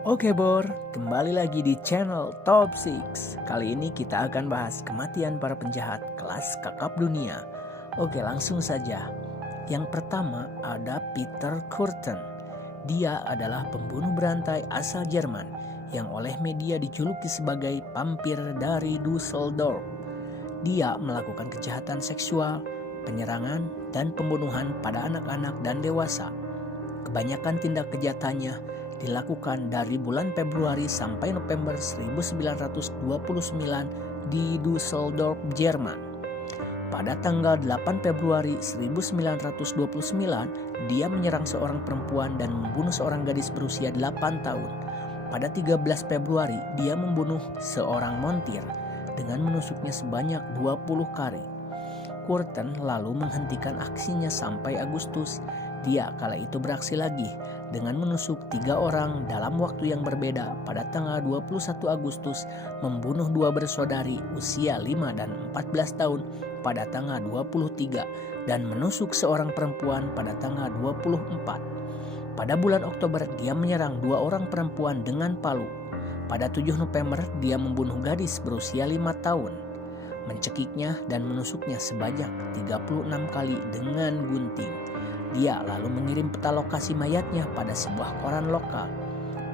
Oke Bor, kembali lagi di channel Top 6. Kali ini kita akan bahas kematian para penjahat kelas kakap dunia. Oke, langsung saja. Yang pertama ada Peter Kürten. Dia adalah pembunuh berantai asal Jerman yang oleh media dijuluki sebagai vampir dari Dusseldorf. Dia melakukan kejahatan seksual, penyerangan, dan pembunuhan pada anak-anak dan dewasa. Kebanyakan tindak kejahatannya dilakukan dari bulan Februari sampai November 1929 di Dusseldorf, Jerman. Pada tanggal 8 Februari 1929, dia menyerang seorang perempuan dan membunuh seorang gadis berusia 8 tahun. Pada 13 Februari, dia membunuh seorang montir dengan menusuknya sebanyak 20 kali. Kürten lalu menghentikan aksinya sampai Agustus. Dia kala itu beraksi lagi dengan menusuk 3 orang dalam waktu yang berbeda. Pada tanggal 21 Agustus membunuh 2 bersaudari usia 5 dan 14 tahun pada tanggal 23 dan menusuk seorang perempuan pada tanggal 24. Pada bulan Oktober dia menyerang 2 orang perempuan dengan palu. Pada 7 November dia membunuh gadis berusia 5 tahun, mencekiknya dan menusuknya sebanyak 36 kali dengan gunting. Dia lalu mengirim peta lokasi mayatnya pada sebuah koran lokal.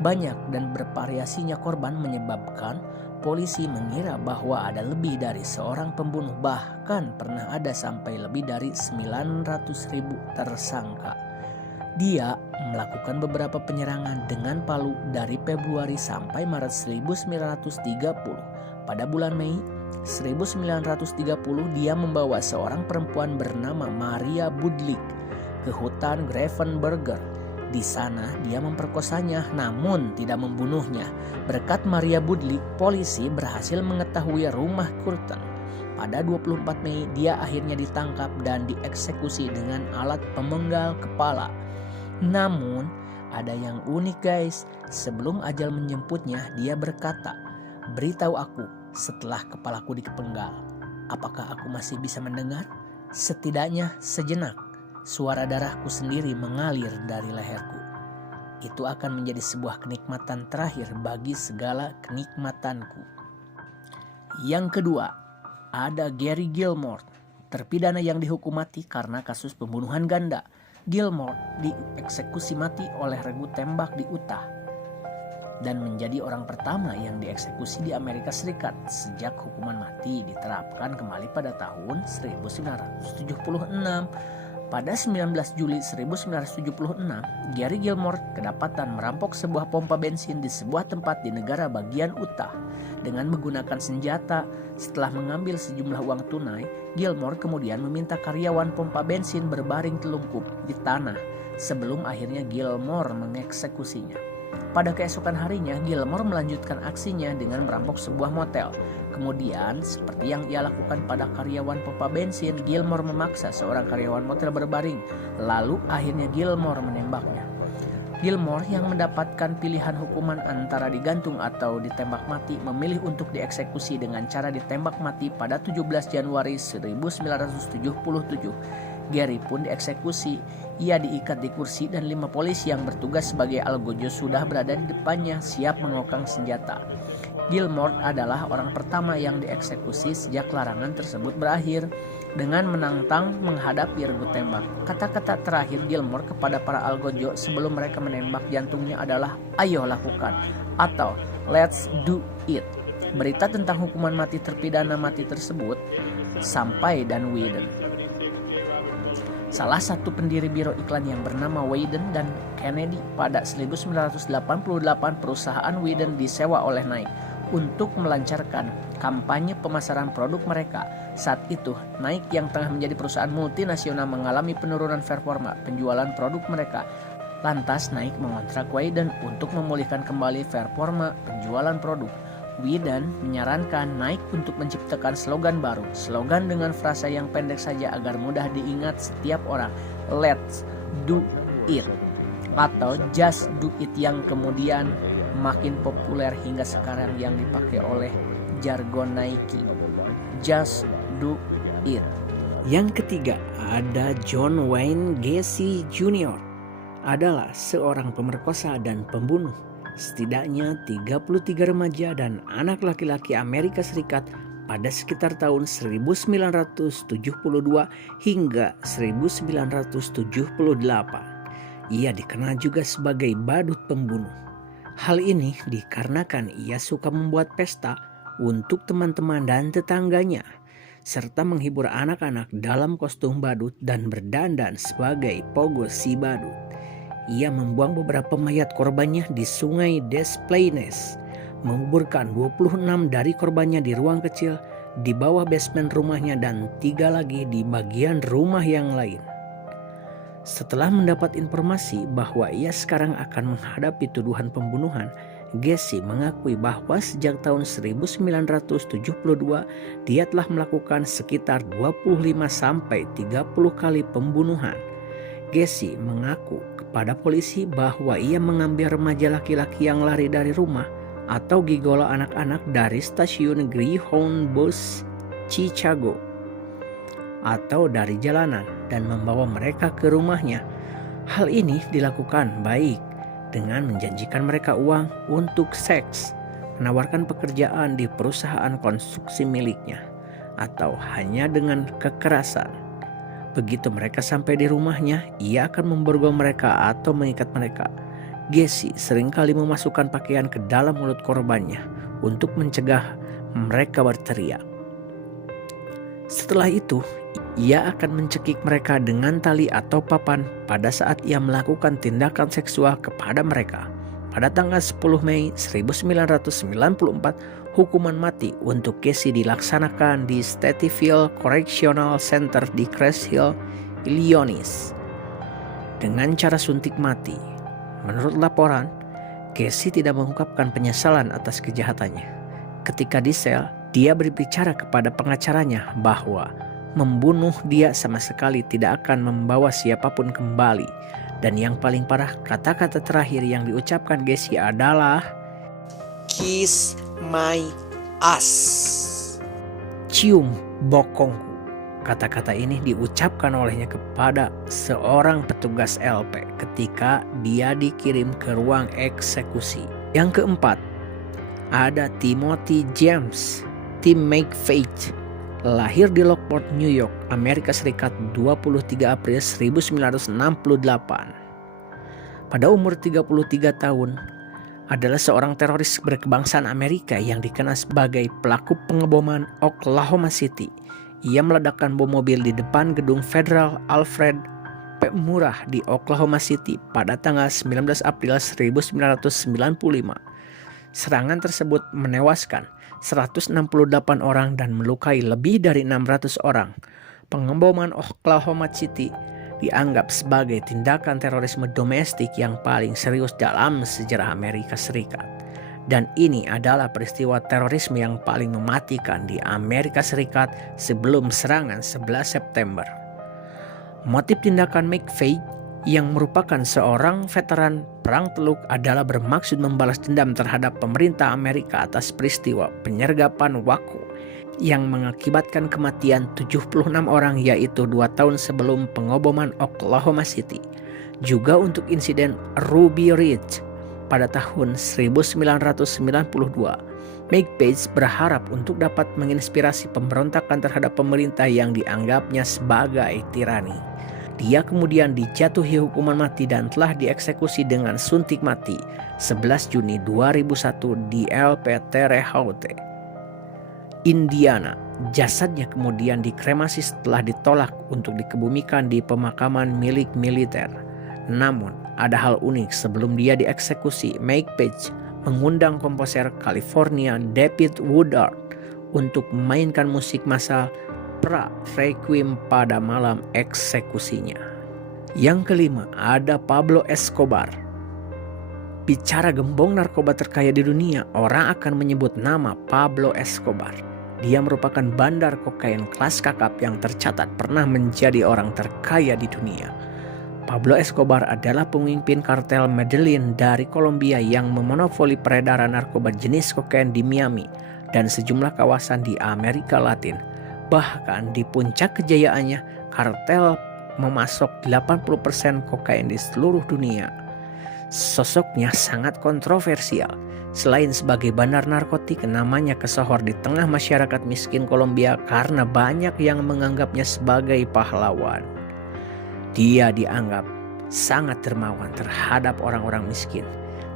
Banyak dan bervariasinya korban menyebabkan polisi mengira bahwa ada lebih dari seorang pembunuh, bahkan pernah ada sampai lebih dari 900.000 tersangka. Dia melakukan beberapa penyerangan dengan palu dari Februari sampai Maret 1930. Pada bulan Mei 1930 dia membawa seorang perempuan bernama Maria Budlik ke hutan Grevenberger. Di sana dia memperkosanya namun tidak membunuhnya. Berkat Maria Budlik, polisi berhasil mengetahui rumah Kürten. Pada 24 Mei dia akhirnya ditangkap dan dieksekusi dengan alat pemenggal kepala. Namun ada yang unik guys, sebelum ajal menjemputnya dia berkata, "Beritahu aku setelah kepalaku dipenggal, apakah aku masih bisa mendengar? Setidaknya sejenak. Suara darahku sendiri mengalir dari leherku. Itu akan menjadi sebuah kenikmatan terakhir bagi segala kenikmatanku." Yang kedua, ada Gary Gilmore, terpidana yang dihukum mati karena kasus pembunuhan ganda. Gilmore dieksekusi mati oleh regu tembak di Utah dan menjadi orang pertama yang dieksekusi di Amerika Serikat sejak hukuman mati diterapkan kembali pada tahun 1976. Pada 19 Juli 1976, Gary Gilmore kedapatan merampok sebuah pompa bensin di sebuah tempat di negara bagian Utah dengan menggunakan senjata. Setelah mengambil sejumlah uang tunai, Gilmore kemudian meminta karyawan pompa bensin berbaring telungkup di tanah sebelum akhirnya Gilmore mengeksekusinya. Pada keesokan harinya, Gilmore melanjutkan aksinya dengan merampok sebuah motel. Kemudian, seperti yang ia lakukan pada karyawan pompa bensin, Gilmore memaksa seorang karyawan motel berbaring. Lalu akhirnya Gilmore menembaknya. Gilmore yang mendapatkan pilihan hukuman antara digantung atau ditembak mati memilih untuk dieksekusi dengan cara ditembak mati pada 17 Januari 1977. Gary pun dieksekusi. Ia diikat di kursi dan 5 polisi yang bertugas sebagai algojo sudah berada di depannya siap mengokang senjata. Gilmore adalah orang pertama yang dieksekusi sejak larangan tersebut berakhir dengan menantang menghadapi regu tembak. Kata-kata terakhir Gilmore kepada para algojo sebelum mereka menembak jantungnya adalah "Ayo lakukan" atau "Let's do it". Berita tentang hukuman mati terpidana mati tersebut sampai dan Whedon. Salah satu pendiri biro iklan yang bernama Whedon dan Kennedy pada 1988, perusahaan Whedon disewa oleh Nike untuk melancarkan kampanye pemasaran produk mereka. Saat itu, Nike yang tengah menjadi perusahaan multinasional mengalami penurunan performa penjualan produk mereka. Lantas Nike mengontrak Whedon untuk memulihkan kembali performa penjualan produk. Whedon menyarankan Nike untuk menciptakan slogan baru. Slogan dengan frasa yang pendek saja agar mudah diingat setiap orang. "Let's do it" atau "Just do it", yang kemudian makin populer hingga sekarang yang dipakai oleh jargon Nike. Just do it. Yang ketiga ada John Wayne Gacy Jr. adalah seorang pemerkosa dan pembunuh. Setidaknya 33 remaja dan anak laki-laki Amerika Serikat pada sekitar tahun 1972 hingga 1978. Ia dikenal juga sebagai badut pembunuh. Hal ini dikarenakan ia suka membuat pesta untuk teman-teman dan tetangganya, serta menghibur anak-anak dalam kostum badut dan berdandan sebagai pogo si badut. Ia membuang beberapa mayat korbannya di sungai Des Plaines, menguburkan 26 dari korbannya di ruang kecil di bawah basement rumahnya dan 3 lagi di bagian rumah yang lain. Setelah mendapat informasi bahwa ia sekarang akan menghadapi tuduhan pembunuhan, Gacy mengakui bahwa sejak tahun 1972 dia telah melakukan sekitar 25-30 kali pembunuhan. Gacy mengaku kepada polisi bahwa ia mengambil remaja laki-laki yang lari dari rumah atau gigolo anak-anak dari stasiun Greyhound Bus Chicago atau dari jalanan dan membawa mereka ke rumahnya. Hal ini dilakukan baik dengan menjanjikan mereka uang untuk seks, menawarkan pekerjaan di perusahaan konstruksi miliknya, atau hanya dengan kekerasan. Begitu mereka sampai di rumahnya, ia akan memborgol mereka atau mengikat mereka. Gacy seringkali memasukkan pakaian ke dalam mulut korbannya untuk mencegah mereka berteriak. Setelah itu, ia akan mencekik mereka dengan tali atau papan pada saat ia melakukan tindakan seksual kepada mereka. Pada tanggal 10 Mei 1994, hukuman mati untuk Gacy dilaksanakan di Stateville Correctional Center di Crest Hill, Illinois, dengan cara suntik mati. Menurut laporan, Gacy tidak mengungkapkan penyesalan atas kejahatannya. Ketika di sel, dia berbicara kepada pengacaranya bahwa membunuh dia sama sekali tidak akan membawa siapapun kembali. Dan yang paling parah, kata-kata terakhir yang diucapkan Gacy adalah "Kiss my ass." Cium bokongku. Kata-kata ini diucapkan olehnya kepada seorang petugas LP ketika dia dikirim ke ruang eksekusi. Yang keempat, ada Timothy James Tim McVeigh, lahir di Lockport, New York, Amerika Serikat 23 April 1968. Pada umur 33 tahun, adalah seorang teroris berkebangsaan Amerika yang dikenal sebagai pelaku pengeboman Oklahoma City. Ia meledakkan bom mobil di depan gedung Federal Alfred P. Murrah di Oklahoma City pada tanggal 19 April 1995. Serangan tersebut menewaskan 168 orang dan melukai lebih dari 600 orang. Pengeboman Oklahoma City dianggap sebagai tindakan terorisme domestik yang paling serius dalam sejarah Amerika Serikat. Dan ini adalah peristiwa terorisme yang paling mematikan di Amerika Serikat sebelum serangan 11 September. Motif tindakan McVeigh yang merupakan seorang veteran Perang Teluk adalah bermaksud membalas dendam terhadap pemerintah Amerika atas peristiwa penyergapan Waco yang mengakibatkan kematian 76 orang, yaitu 2 tahun sebelum pengeboman Oklahoma City. Juga untuk insiden Ruby Ridge pada tahun 1992. McVeigh berharap untuk dapat menginspirasi pemberontakan terhadap pemerintah yang dianggapnya sebagai tirani. Dia kemudian dijatuhi hukuman mati dan telah dieksekusi dengan suntik mati 11 Juni 2001 di El Terre Haute, Indiana. Jasadnya kemudian dikremasi setelah ditolak untuk dikebumikan di pemakaman milik militer. Namun, ada hal unik. Sebelum dia dieksekusi, McVeigh mengundang komposer California David Woodard untuk memainkan musik massal Requiem pada malam eksekusinya. Yang kelima, ada Pablo Escobar. Bicara gembong narkoba terkaya di dunia, orang akan menyebut nama Pablo Escobar. Dia merupakan bandar kokain kelas kakap yang tercatat pernah menjadi orang terkaya di dunia. Pablo Escobar adalah pemimpin kartel Medellin dari Kolombia yang memonopoli peredaran narkoba jenis kokain di Miami dan sejumlah kawasan di Amerika Latin. Bahkan di puncak kejayaannya, kartel memasok 80% kokain di seluruh dunia. Sosoknya sangat kontroversial. Selain sebagai bandar narkotik, namanya kesohor di tengah masyarakat miskin Kolombia karena banyak yang menganggapnya sebagai pahlawan. Dia dianggap sangat dermawan terhadap orang-orang miskin.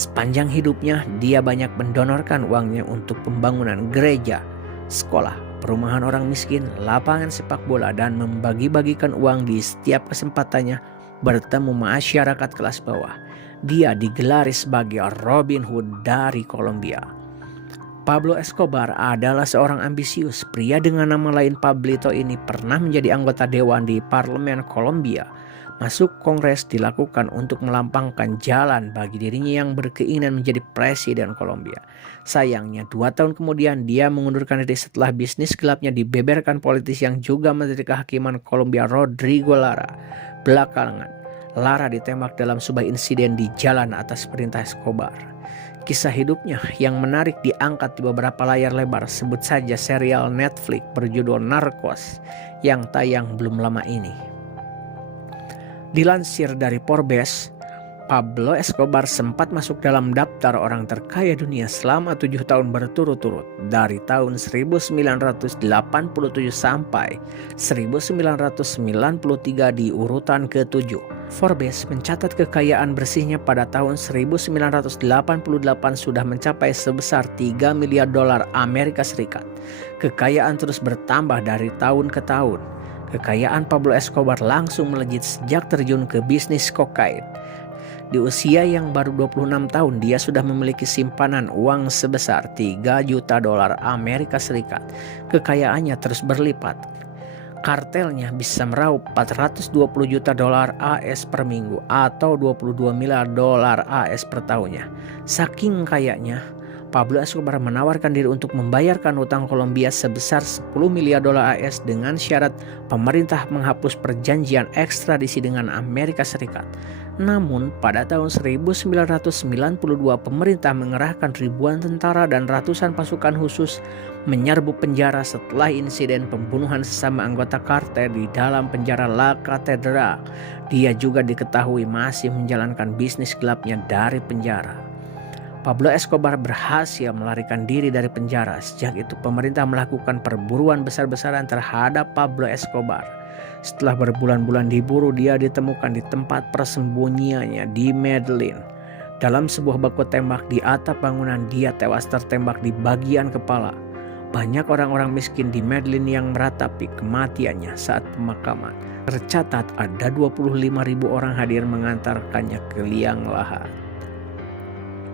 Sepanjang hidupnya, dia banyak mendonorkan uangnya untuk pembangunan gereja, sekolah, perumahan orang miskin, lapangan sepak bola, dan membagi-bagikan uang di setiap kesempatannya bertemu masyarakat kelas bawah. Dia digelari sebagai Robin Hood dari Kolombia. Pablo Escobar adalah seorang ambisius. Pria dengan nama lain Pablito ini pernah menjadi anggota dewan di parlemen Kolombia. Masuk Kongres dilakukan untuk melampangkan jalan bagi dirinya yang berkeinginan menjadi presiden Kolombia. Sayangnya 2 tahun kemudian dia mengundurkan diri setelah bisnis gelapnya dibeberkan politisi yang juga Menteri Kehakiman Kolombia Rodrigo Lara. Belakangan Lara ditembak dalam sebuah insiden di jalan atas perintah Escobar. Kisah hidupnya yang menarik diangkat di beberapa layar lebar, sebut saja serial Netflix berjudul Narcos yang tayang belum lama ini. Dilansir dari Forbes, Pablo Escobar sempat masuk dalam daftar orang terkaya dunia selama 7 tahun berturut-turut dari tahun 1987 sampai 1993 di urutan ke-7. Forbes mencatat kekayaan bersihnya pada tahun 1988 sudah mencapai sebesar 3 miliar dolar Amerika Serikat. Kekayaan terus bertambah dari tahun ke tahun. Kekayaan Pablo Escobar langsung melejit sejak terjun ke bisnis kokain. Di usia yang baru 26 tahun, dia sudah memiliki simpanan uang sebesar 3 juta dolar Amerika Serikat. Kekayaannya terus berlipat. Kartelnya bisa meraup 420 juta dolar AS per minggu atau 22 miliar dolar AS per tahunnya. Saking kayanya, Pablo Escobar menawarkan diri untuk membayarkan utang Kolombia sebesar 10 miliar dolar AS dengan syarat pemerintah menghapus perjanjian ekstradisi dengan Amerika Serikat. Namun pada tahun 1992 pemerintah mengerahkan ribuan tentara dan ratusan pasukan khusus menyerbu penjara setelah insiden pembunuhan sesama anggota kartel di dalam penjara La Catedral. Dia juga diketahui masih menjalankan bisnis gelapnya dari penjara. Pablo Escobar berhasil melarikan diri dari penjara. Sejak itu pemerintah melakukan perburuan besar-besaran terhadap Pablo Escobar. Setelah berbulan-bulan diburu, dia ditemukan di tempat persembunyiannya di Medellin. Dalam sebuah baku tembak di atap bangunan, dia tewas tertembak di bagian kepala. Banyak orang-orang miskin di Medellin yang meratapi kematiannya saat pemakaman. Tercatat ada 25.000 orang hadir mengantarkannya ke liang lahat.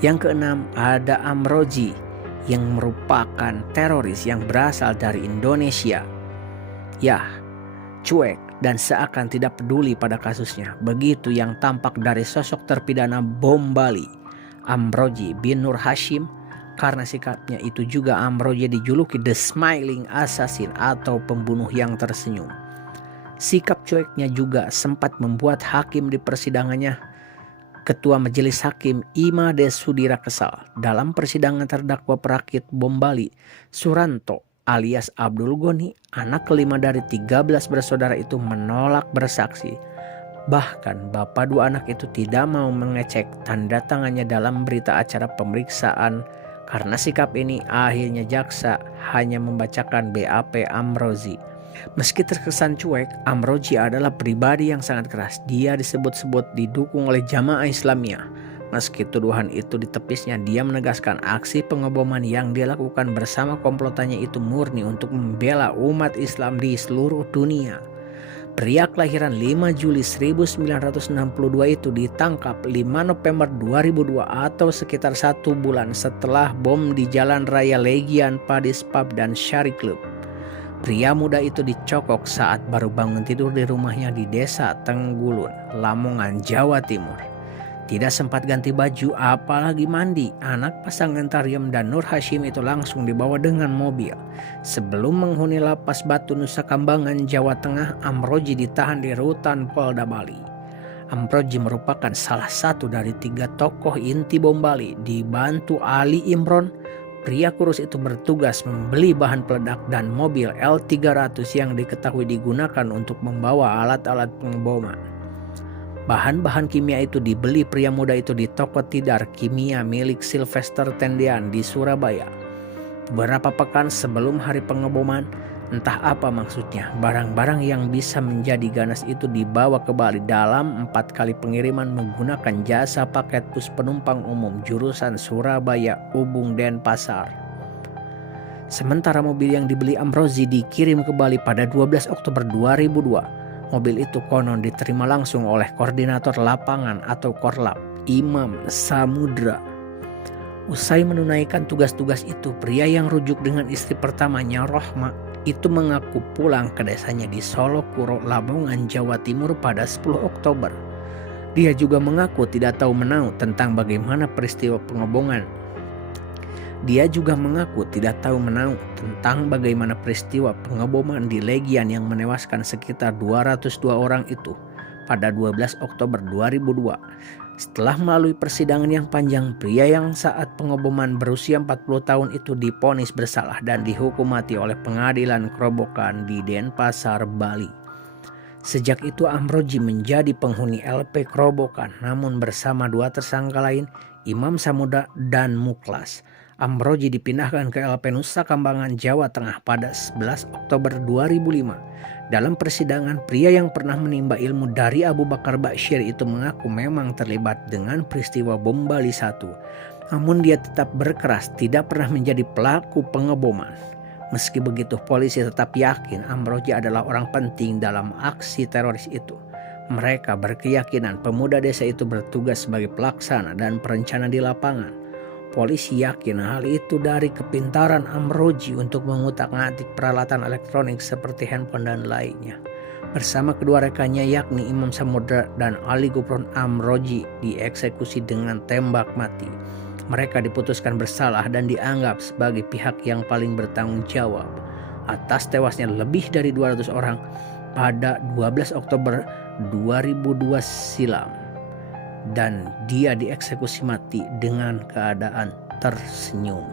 Yang keenam, ada Amrozi yang merupakan teroris yang berasal dari Indonesia. Yah, cuek dan seakan tidak peduli pada kasusnya. Begitu yang tampak dari sosok terpidana bom Bali, Amrozi bin Nur Hashim. Karena sikapnya itu juga Amrozi dijuluki The Smiling Assassin atau pembunuh yang tersenyum. Sikap cueknya juga sempat membuat hakim di persidangannya, Ketua Majelis Hakim Imade Sudira kesal. Dalam persidangan terdakwa perakit bom Bali, Suranto alias Abdul Goni, anak kelima dari 13 bersaudara itu menolak bersaksi. Bahkan bapak 2 anak itu tidak mau mengecek tanda tangannya dalam berita acara pemeriksaan. Karena sikap ini akhirnya jaksa hanya membacakan BAP Amrozi. Meski terkesan cuek, Amrozi adalah pribadi yang sangat keras. Dia disebut-sebut didukung oleh Jamaah Islamiyah. Meski tuduhan itu ditepisnya, dia menegaskan aksi pengeboman yang dia lakukan bersama komplotannya itu murni untuk membela umat Islam di seluruh dunia. Pria kelahiran 5 Juli 1962 itu ditangkap 5 November 2002 atau sekitar 1 bulan setelah bom di Jalan Raya Legian Padis Pub dan Syari Club. Pria muda itu dicokok saat baru bangun tidur di rumahnya di Desa Tenggulun, Lamongan, Jawa Timur. Tidak sempat ganti baju apalagi mandi, anak pasangan Taryem dan Nur Hashim itu langsung dibawa dengan mobil. Sebelum menghuni lapas Batu Nusa Kambangan, Jawa Tengah, Amrozi ditahan di rutan Polda Bali. Amrozi merupakan salah satu dari 3 tokoh inti bom Bali. Dibantu Ali Imron, pria kurus itu bertugas membeli bahan peledak dan mobil L300 yang diketahui digunakan untuk membawa alat-alat pengeboman. Bahan-bahan kimia itu dibeli pria muda itu di toko tidar kimia milik Sylvester Tendian di Surabaya. Beberapa pekan sebelum hari pengeboman, entah apa maksudnya, barang-barang yang bisa menjadi ganas itu dibawa ke Bali dalam 4 kali pengiriman menggunakan jasa paket bus penumpang umum jurusan Surabaya, Ubung, Denpasar. Sementara mobil yang dibeli Ambrozi dikirim ke Bali pada 12 Oktober 2002. Mobil itu konon diterima langsung oleh Koordinator Lapangan atau Korlap, Imam Samudra. Usai menunaikan tugas-tugas itu, pria yang rujuk dengan istri pertamanya, Rohma, itu mengaku pulang ke desanya di Solokuro, Lamongan, Jawa Timur pada 10 Oktober. Dia juga mengaku tidak tahu menau tentang bagaimana peristiwa pengeboman. Di Legian yang menewaskan sekitar 202 orang itu pada 12 Oktober 2002. Setelah melalui persidangan yang panjang, pria yang saat pengeboman berusia 40 tahun itu divonis bersalah dan dihukum mati oleh Pengadilan Kerobokan di Denpasar, Bali. Sejak itu Ambrozi menjadi penghuni LP Kerobokan, namun bersama 2 tersangka lain, Imam Samudra dan Muklas. Ambrozi dipindahkan ke LP Nusa Kambangan, Jawa Tengah pada 11 Oktober 2005. Dalam persidangan, pria yang pernah menimba ilmu dari Abu Bakar Bashir itu mengaku memang terlibat dengan peristiwa bom Bali 1. Namun dia tetap berkeras tidak pernah menjadi pelaku pengeboman. Meski begitu, polisi tetap yakin Ambrozi adalah orang penting dalam aksi teroris itu. Mereka berkeyakinan pemuda desa itu bertugas sebagai pelaksana dan perencana di lapangan. Polisi yakin hal itu dari kepintaran Ambrozi untuk mengutak-ngatik peralatan elektronik seperti handphone dan lainnya. Bersama kedua rekannya yakni Imam Samudra dan Ali Gufron, Ambrozi dieksekusi dengan tembak mati. Mereka diputuskan bersalah dan dianggap sebagai pihak yang paling bertanggung jawab atas tewasnya lebih dari 200 orang pada 12 Oktober 2002 silam. Dan dia dieksekusi mati dengan keadaan tersenyum.